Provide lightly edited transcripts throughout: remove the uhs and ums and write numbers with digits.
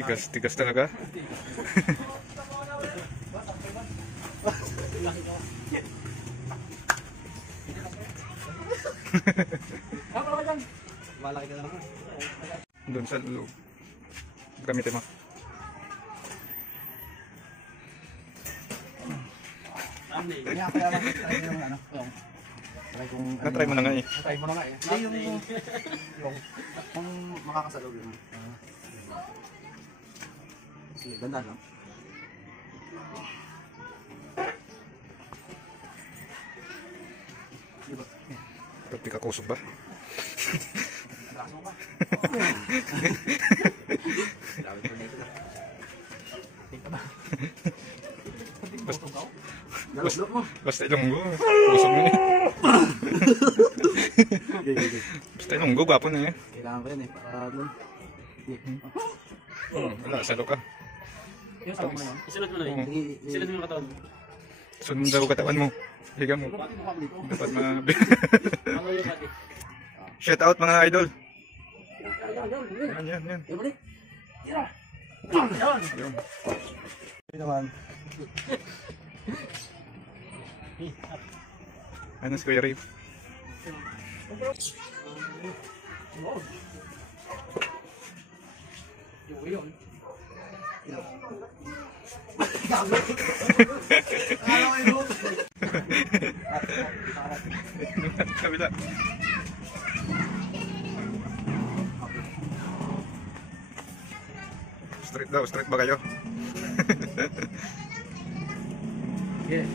Tigas talaga. Malaki ka na naman. Doon sa loob. Gamitin mo. Na-try mo na nga eh. Na-try mo na nga eh. Yung makakasalog yun. Sige, ganda lang. Tapi ka kusog ba? Basta ilonggo. Kusog na eh. Basta ilonggo, gwapo na eh. Kailangan ko yan eh, para doon. Wala, salo ka. Yung sama mo na yun? Isunod mo na yun? Isunod mo yung katawan mo? Sunod daw katawan mo. Higa mo. Dapat shout out mga idol. Yan. Yan. Naman. Ano si Kuya Ray? Kabila. Straight ba kayo? Yeah.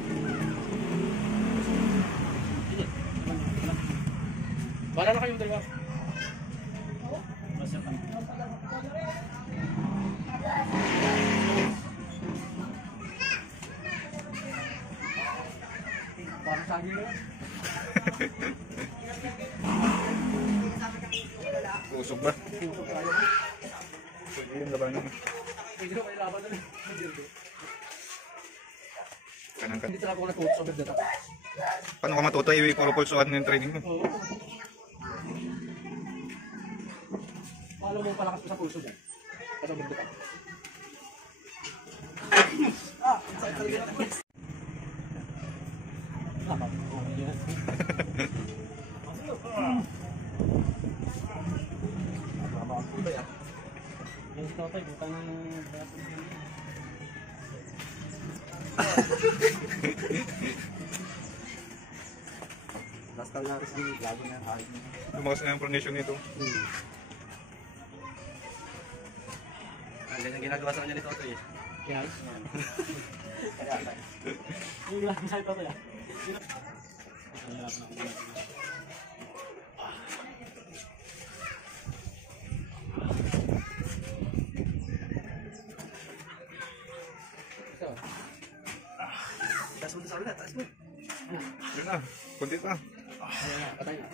Para na kayong dalawa. Masya kami. Para sa akin yun. Usog ba? Usog yung labanan mo. Hindi ko kayo laban na rin. Kanang ka. Hindi talaga ako natuto sa berdata. Paano ka matuto? Puro pulsuhan yung training mo. Oo. Paano mo palakas mo sa pulso dyan? Sa berdata. Inside talaga na. Tama. Oo, yan. Yung tatay, buta ng braso niya. Last time natin sa lago na kahit mo. Lumakas na yung pronation nito. Ang ganyan ginagawa sa kanya ni Toto eh. Yan. Kaya tayo. Yung lagi sa ito tayo. Taas mo sa ulit, taas mo. Yun na, kunti pa. Patay na.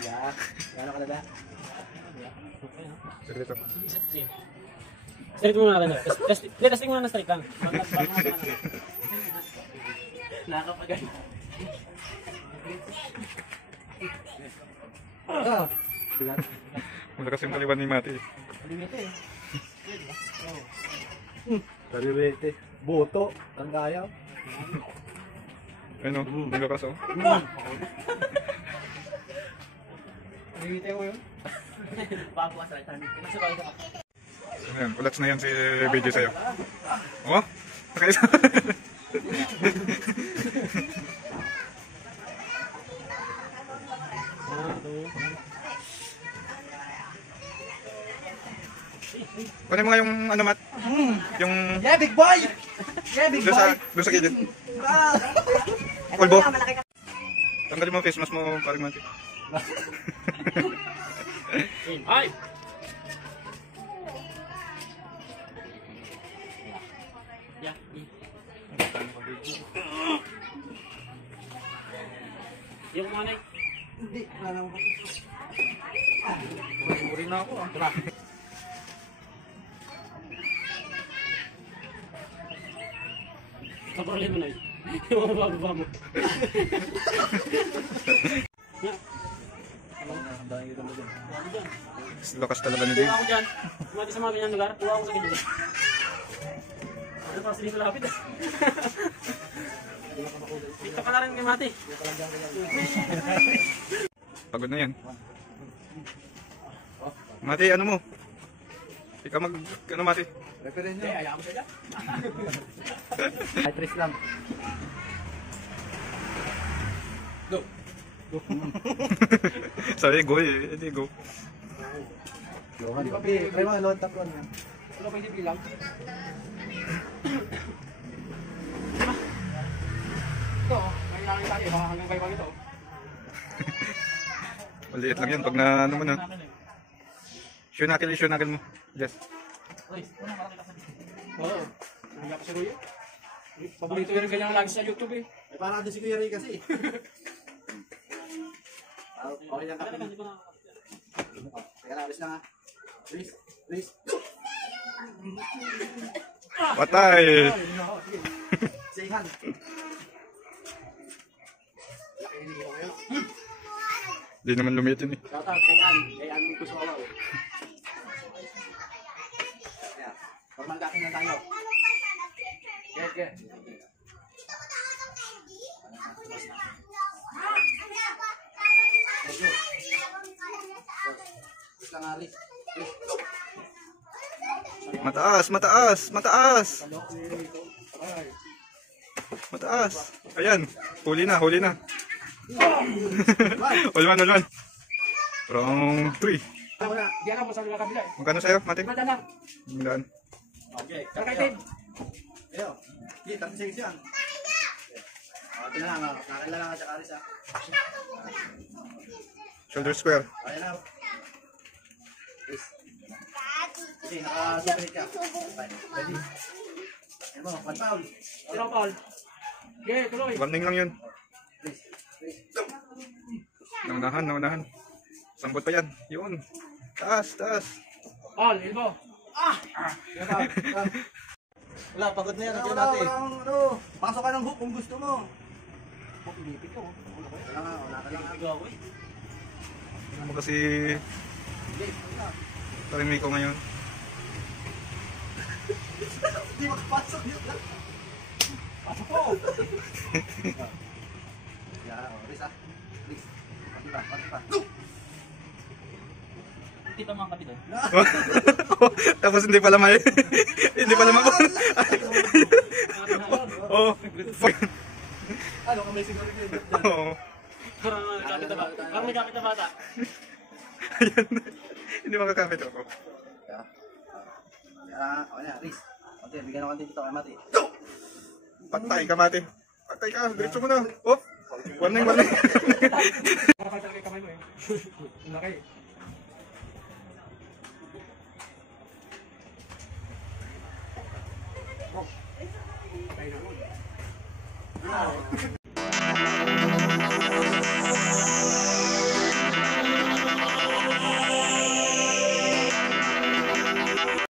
Yeah. Gano'n ka na ba? Sige dito. Straight muna natin. Testing muna na straight lang. Nakakapagay. Wala kasi yung taliwan ni Mati. Limite eh. Kalirete. Boto. Tanggayaw. Ano? Nilakas oh. Limite ko yun. Bago ka straight hand. Nasa bago ka. Ayan, ulats na yan si BJ sa'yo. Oh? Nakaisa. Kunin mo nga yung ano, Mat? Yung Yeah, big boy! Yeah, big boy! doon sa kilid. Pulbo. Tanggalin mo ang face mask mo, paring Mati. Ay! Yeah. Yung manay. Hindi, wala naman ko. Uri na ako ah. Tara. Kaparalin mo na yun. Yung mga bababa mo. Ang dahil kita mo dyan. Bago dyan. Lakas talaga ni Dave. Tuwa ako dyan. Mati sa mga ganyang lugar. Tuwa ako sa ganyan. Ano pa sila sa lapit? Pito ka na rin kay Mati. Pagod na yan. Mati, ano mo? Ikaw mag... Ano, Mati? Hindi, ayaw mo siya dyan. Ay, tres lang. Sabi, go eh. Hindi, go. Hindi pa pili. Kaya mga load tapon yan. Ano pwede bilang? Ito, may lang tayo. Baka hanggang kayo ito. Maliit lang yan pag na ano mo na. Shunakil mo. Yes. Oo. Hindi ako si Ruyo. Paborito yung ganyan lagi sa YouTube eh. Ay, parang din si Kuya Ray kasi. Okay lang kami. Teka na, alis lang ha. Please. Patay! Say han. Hindi naman lumit yun eh. Shoutout kay Ann. Kay Ann Kusuawa. Yeah. Formal dating na tayo. Get. Please lang alis. Mataas! Ayan, huli na. All one. Round 3. Di alam mo sa lugar kabila eh. Magkano sa'yo, Mati? Mada na. Magdaan. Okay. Pero kay Dave. Ayo. Hindi, 30 seconds yan. Ito na lang. Nakakala lang ka sa alis ha. Shoulder square. Ayan na. Please. Sige, naka-superhit ka. Ready? Ayan mo, 1 foul. Sino Paul? Okay, tuloy. Warning lang yun. Please. Naunahan. Sambot pa yan. Yun. Taas. Paul, elbow. Wala, pagod na yan. Pasok ka ng hook kung gusto mo. Pilipit ko. Wala ka lang. Ano mo kasi parimay ko ngayon. Hindi makapasok yun. Pasok po. Yeah, Riz ah. Please. Pati pa. Hindi pa mga kapit eh. Tapos hindi pala may... hindi pala mabon. Oh. Ano kung may siguro yun? Oo. Parang may kapit na bata. Ayan. Hindi makakapit ako. Okay na, Riz. Okay, bigyan ako dito kay Mati. Patay ka, Mati. Patay ka. Diretso mo na. Oh. Warning. Nakakita kay kamay mo eh. Laki.